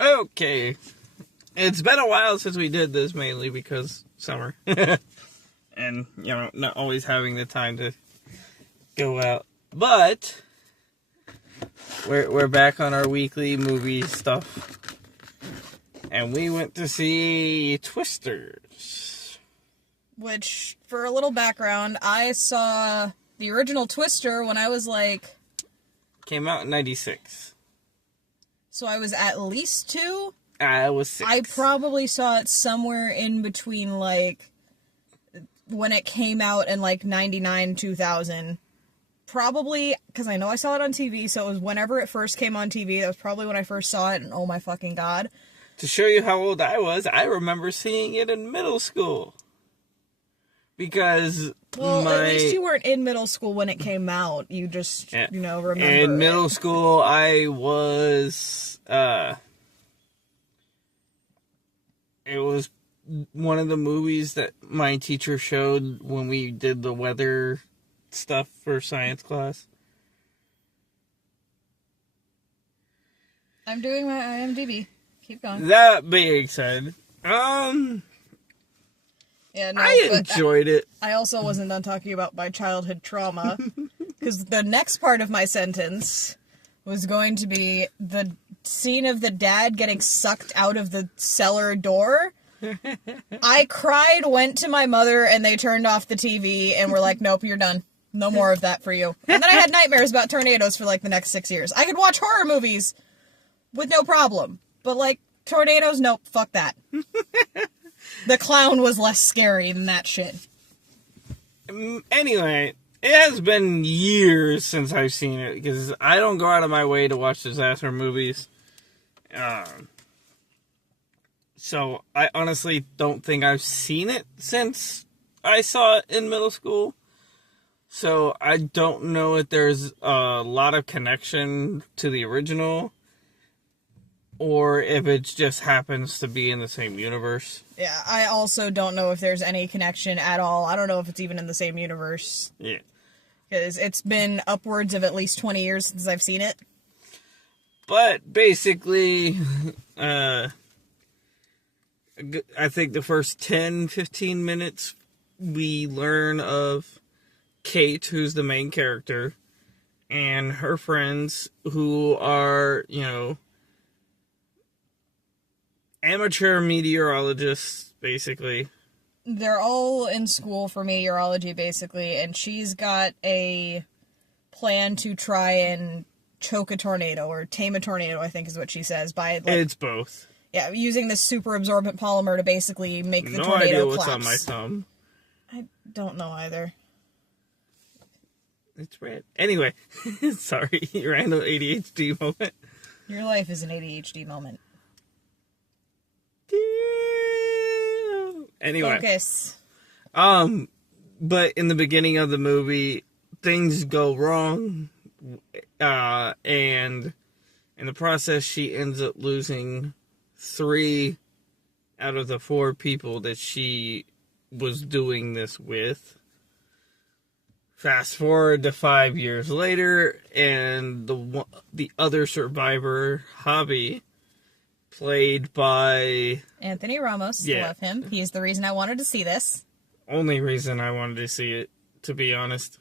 Okay. It's been a while since we did this, mainly because summer. And, not always having the time to go out. But we're back on our weekly movie stuff. And we went to see Twisters. Which, for a little background, I saw the original Twister when I was Came out in 96. So I was at least 2? I was 6. I probably saw it somewhere in between, when it came out in, 99, 2000. Probably, because I know I saw it on TV, so it was whenever it first came on TV. That was probably when I first saw it, and oh my fucking god. To show you how old I was, I remember seeing it in middle school. Because at least you weren't in middle school when it came out. You just, remember in middle school, I was, it was one of the movies that my teacher showed when we did the weather stuff for science class. I'm doing my IMDb. Keep going. That being said, yeah, no, I enjoyed it. I also wasn't done talking about my childhood trauma, because the next part of my sentence was going to be the scene of the dad getting sucked out of the cellar door. I cried, went to my mother, and they turned off the TV and were like, nope, you're done. No more of that for you. And then I had nightmares about tornadoes for the next 6 years. I could watch horror movies with no problem. But tornadoes, nope, fuck that. The clown was less scary than that shit. Anyway, it has been years since I've seen it, because I don't go out of my way to watch disaster movies. So I honestly don't think I've seen it since I saw it in middle school. So I don't know if there's a lot of connection to the original, or if it just happens to be in the same universe. Yeah, I also don't know if there's any connection at all. I don't know if it's even in the same universe. Yeah. Because it's been upwards of at least 20 years since I've seen it. But basically, I think the first 10, 15 minutes, we learn of Kate, who's the main character, and her friends, who are, amateur meteorologists, basically. They're all in school for meteorology, basically, and she's got a plan to try and choke a tornado, or tame a tornado, I think is what she says. It's both. Yeah, using this super absorbent polymer to basically make the tornado No idea collapse. what's on my thumb. I don't know either. It's red. Anyway, sorry, random ADHD moment. Your life is an ADHD moment. Anyway. Focus. But in the beginning of the movie, things go wrong, and in the process, she ends up losing 3 out of the 4 people that she was doing this with. Fast forward to 5 years later, and the other survivor, Hobby, played by Anthony Ramos. Yeah. Love him. He's the reason I wanted to see this. Only reason I wanted to see it, to be honest.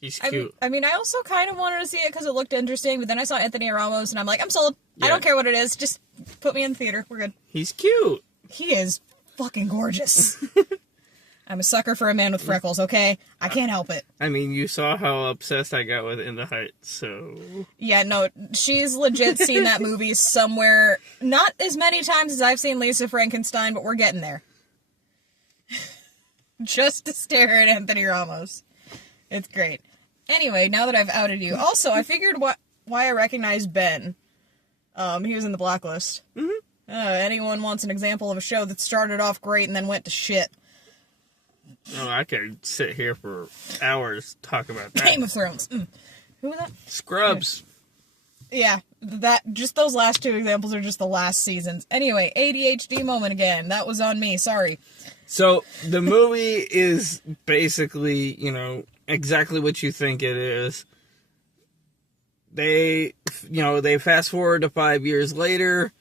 He's cute. I also kind of wanted to see it because it looked interesting, but then I saw Anthony Ramos, and I'm like, I'm sold. Yeah. I don't care what it is. Just put me in the theater. We're good. He's cute. He is fucking gorgeous. I'm a sucker for a man with freckles, okay? I can't help it. I mean, you saw how obsessed I got with In the Heights, so... Yeah, no, she's legit seen that movie somewhere. Not as many times as I've seen Lisa Frankenstein, but we're getting there. Just to stare at Anthony Ramos. It's great. Anyway, now that I've outed you. Also, I figured why I recognized Ben. He was in the Blacklist. Mm-hmm. Anyone wants an example of a show that started off great and then went to shit. Oh, I could sit here for hours talking about that. Game of Thrones. Who was that? Scrubs. Yeah, just those last 2 examples are just the last seasons. Anyway, ADHD moment again. That was on me. Sorry. So, the movie is basically, exactly what you think it is. They fast forward to 5 years later.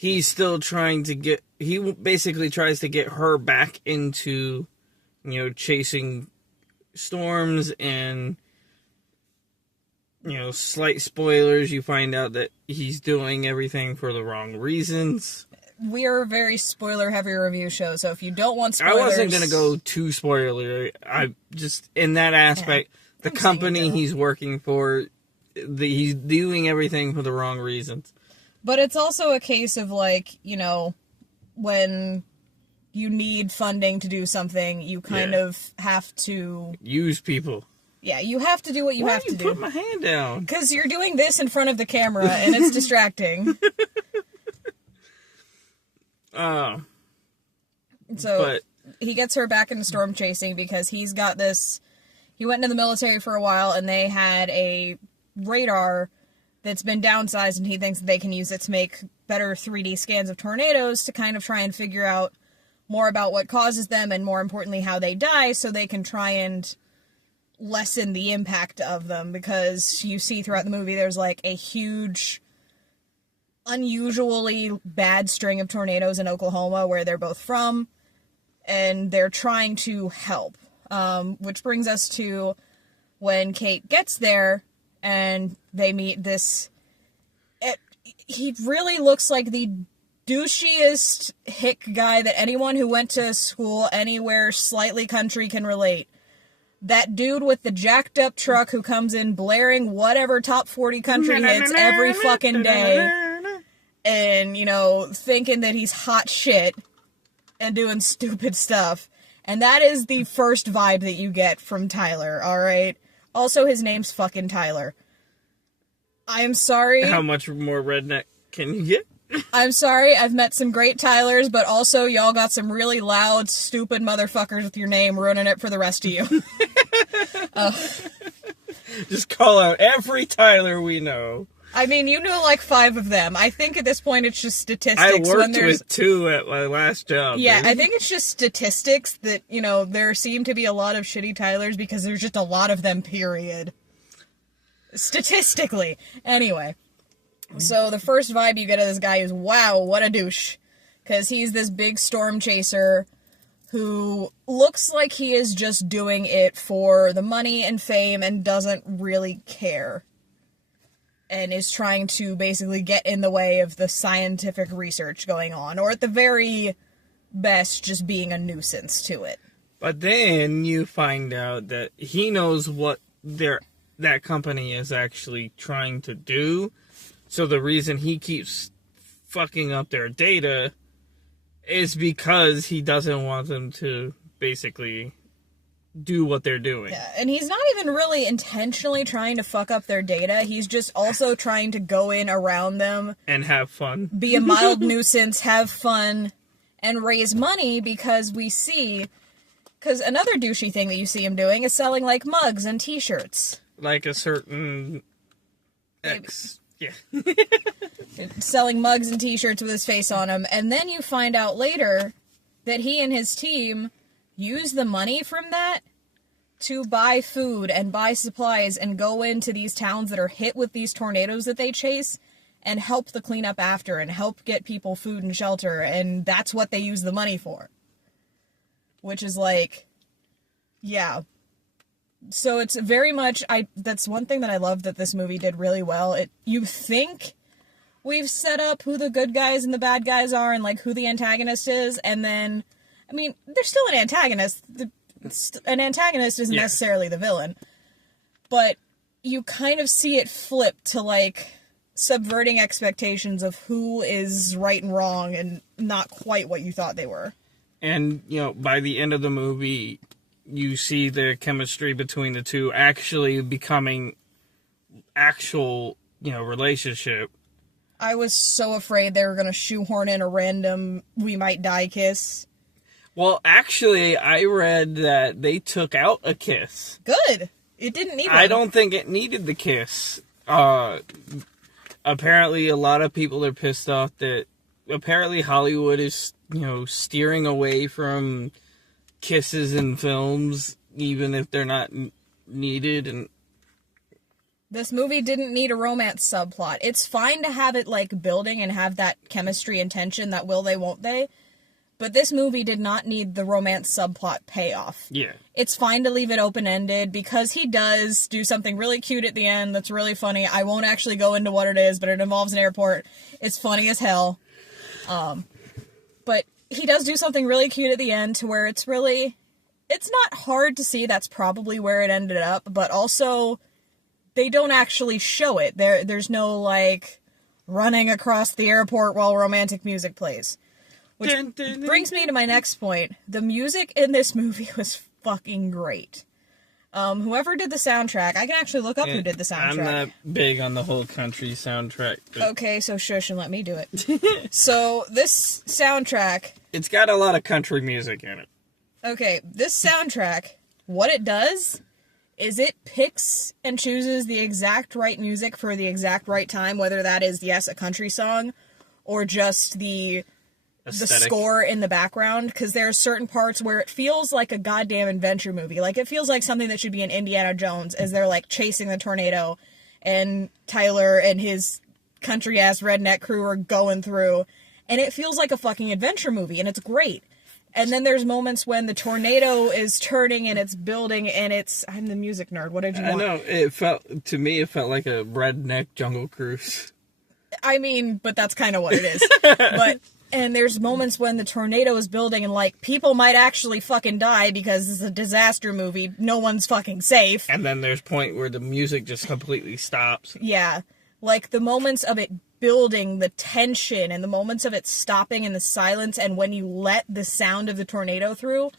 he's still trying to get... He basically tries to get her back into, chasing storms and... slight spoilers, you find out that he's doing everything for the wrong reasons. We are a very spoiler-heavy review show, so if you don't want spoilers... I wasn't going to go too spoiler. I just, in that aspect, the company he's working for, he's doing everything for the wrong reasons. But it's also a case of, when you need funding to do something, you kind of have to... Use people. Yeah, you have to do what you have to do. Why put my hand down? Because you're doing this in front of the camera, and it's distracting. So, he gets her back into storm chasing because he's got this... He went into the military for a while, and they had a radar that's been downsized, and he thinks that they can use it to make better 3D scans of tornadoes to kind of try and figure out more about what causes them, and more importantly, how they die, so they can try and lessen the impact of them, because you see throughout the movie there's a huge, unusually bad string of tornadoes in Oklahoma where they're both from, and they're trying to help. Which brings us to when Kate gets there and they meet this... He really looks like the douchiest hick guy that anyone who went to school anywhere slightly country can relate. That dude with the jacked up truck who comes in blaring whatever top 40 country hits every fucking day. And, thinking that he's hot shit and doing stupid stuff. And that is the first vibe that you get from Tyler, alright? Also, his name's fucking Tyler. I am sorry. How much more redneck can you get? I'm sorry, I've met some great Tylers, but also y'all got some really loud, stupid motherfuckers with your name ruining it for the rest of you. Just call out every Tyler we know. I mean, you knew 5 of them. I think at this point it's just statistics. I worked with 2 at my last job. Yeah, I think it's just statistics that, there seem to be a lot of shitty Tylers because there's just a lot of them, period. Statistically. Anyway. So the first vibe you get of this guy is, wow, what a douche. Because he's this big storm chaser who looks like he is just doing it for the money and fame and doesn't really care. And is trying to basically get in the way of the scientific research going on. Or at the very best, just being a nuisance to it. But then you find out that he knows what that company is actually trying to do. So the reason he keeps fucking up their data is because he doesn't want them to basically do what they're doing. Yeah, and he's not even really intentionally trying to fuck up their data. He's just also trying to go in around them. And have fun. Be a mild nuisance, have fun, and raise money because we see... Because another douchey thing that you see him doing is selling, mugs and t-shirts. Like a certain... X. Yeah. Selling mugs and t-shirts with his face on them. And then you find out later that he and his team use the money from that to buy food and buy supplies and go into these towns that are hit with these tornadoes that they chase and help the cleanup after and help get people food and shelter, and that's what they use the money for. Which is yeah. So it's very much, that's one thing that I love that this movie did really well. You think we've set up who the good guys and the bad guys are and who the antagonist is, and then I mean, there's still an antagonist. An antagonist isn't necessarily the villain. But you kind of see it flip to, subverting expectations of who is right and wrong and not quite what you thought they were. And, by the end of the movie, you see the chemistry between the two actually becoming actual, relationship. I was so afraid they were going to shoehorn in a random we might die kiss. Well, actually, I read that they took out a kiss. Good. It didn't need one. I don't think it needed the kiss. Apparently, a lot of people are pissed off that apparently Hollywood is, steering away from kisses in films, even if they're not needed. And This movie didn't need a romance subplot. It's fine to have it, like, building and have that chemistry and tension, that will they, won't they. But this movie did not need the romance subplot payoff. Yeah. It's fine to leave it open-ended, because he does do something really cute at the end that's really funny. I won't actually go into what it is, but it involves an airport. It's funny as hell. But he does do something really cute at the end to where it's not hard to see that's probably where it ended up, but also they don't actually show it. There's no, like, running across the airport while romantic music plays. Which brings me to my next point. The music in this movie was fucking great. Whoever did the soundtrack, I can actually look up who did the soundtrack. I'm not big on the whole country soundtrack. Okay, so shush and let me do it. So, this soundtrack... It's got a lot of country music in it. Okay, this soundtrack, what it does is it picks and chooses the exact right music for the exact right time, whether that is, yes, a country song, or just the score in the background, because there are certain parts where it feels like a goddamn adventure movie. Like, it feels like something that should be in Indiana Jones, as they're, like, chasing the tornado, and Tyler and his country-ass redneck crew are going through, and it feels like a fucking adventure movie, and it's great. And then there's moments when the tornado is turning and it's building and I'm the music nerd. What did you want? I know. To me, it felt like a redneck Jungle Cruise. I mean, but that's kind of what it is. And there's moments when the tornado is building and, like, people might actually fucking die because this is a disaster movie. No one's fucking safe. And then there's a point where the music just completely stops. Yeah. Like, the moments of it building, the tension, and the moments of it stopping in the silence, and when you let the sound of the tornado through,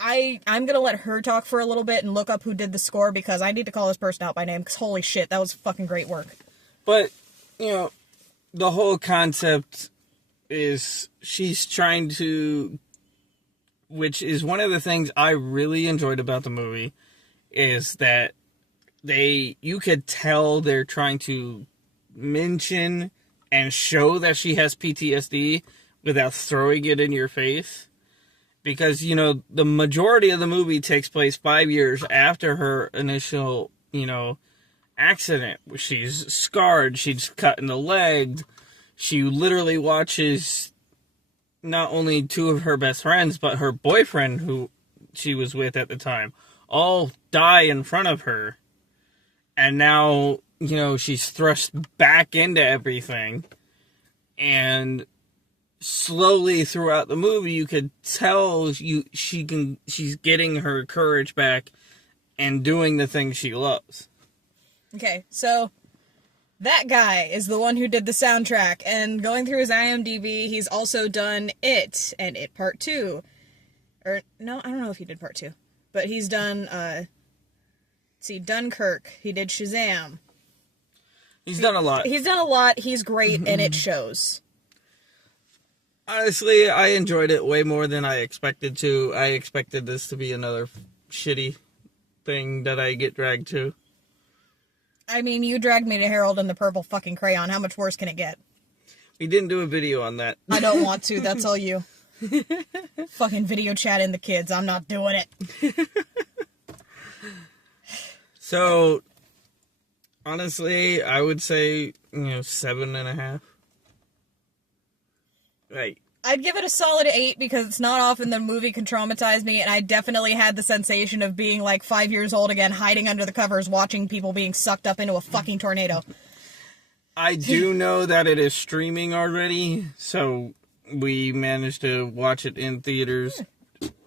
I'm gonna let her talk for a little bit and look up who did the score, because I need to call this person out by name, because holy shit, that was fucking great work. But, the whole concept is she's trying to, which is one of the things I really enjoyed about the movie, is that you could tell they're trying to mention and show that she has PTSD without throwing it in your face. Because, the majority of the movie takes place 5 years after her initial, accident. She's scarred, she's cut in the leg. She literally watches not only two of her best friends, but her boyfriend, who she was with at the time, all die in front of her. And now, she's thrust back into everything. And slowly throughout the movie, you could tell she's getting her courage back and doing the things she loves. Okay, so that guy is the one who did the soundtrack. And going through his IMDb, he's also done It and It Part 2. Or, no, I don't know if he did Part 2. But he's done, Dunkirk. He did Shazam. He's done a lot. He's great, and it shows. Honestly, I enjoyed it way more than I expected to. I expected this to be another shitty thing that I get dragged to. I mean, you dragged me to Harold and the Purple fucking Crayon. How much worse can it get? We didn't do a video on that. I don't want to. That's all you. Fucking video chatting the kids. I'm not doing it. So, honestly, I would say, 7.5. Right. I'd give it a solid 8 because it's not often the movie can traumatize me, and I definitely had the sensation of being like 5 years old again, hiding under the covers, watching people being sucked up into a fucking tornado. I do know that it is streaming already, so we managed to watch it in theaters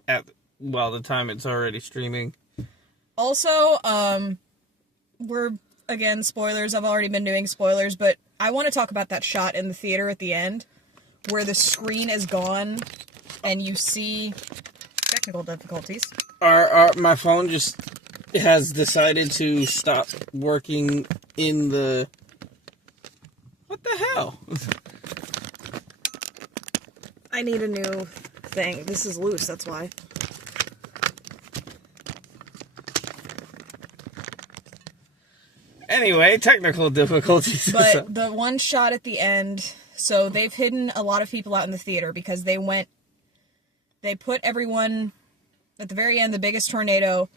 at the time it's already streaming. Also, again, spoilers, I've already been doing spoilers, but I want to talk about that shot in the theater at the end, where the screen is gone, and you see technical difficulties. My phone just has decided to stop working in the... What the hell? I need a new thing. This is loose, that's why. Anyway, technical difficulties. But the one shot at the end... So they've hidden a lot of people out in the theater because they put everyone at the very end, the biggest tornado,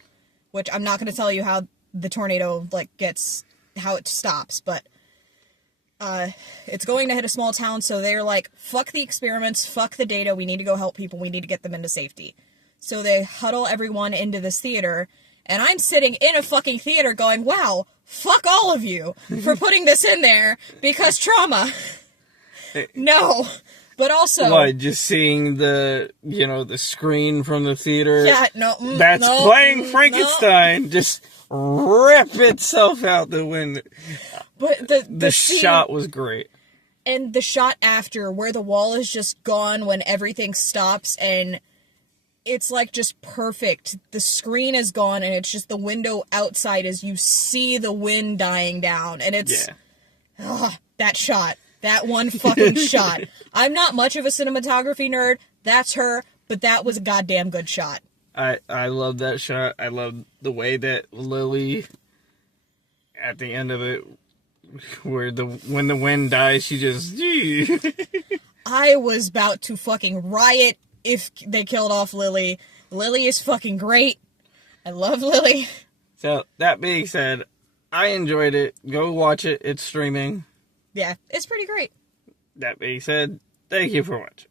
which I'm not going to tell you how the tornado, like, how it stops, but it's going to hit a small town, so they're like, fuck the experiments, fuck the data, we need to go help people, we need to get them into safety. So they huddle everyone into this theater, and I'm sitting in a fucking theater going, wow, fuck all of you for putting this in there, because trauma. No. But also... What, just seeing the screen from the theater? Yeah, no. That's playing Frankenstein. No. Just rip itself out the window. But the shot was great. And the shot after, where the wall is just gone when everything stops, and it's like just perfect. The screen is gone, and it's just the window outside as you see the wind dying down. And it's... Yeah. That shot. That one fucking shot. I'm not much of a cinematography nerd. That's her. But that was a goddamn good shot. I love that shot. I love the way that Lily, at the end of it, when the wind dies, she just... I was about to fucking riot if they killed off Lily. Lily is fucking great. I love Lily. So, that being said, I enjoyed it. Go watch it. It's streaming. Yeah, it's pretty great. That being said, thank you for watching.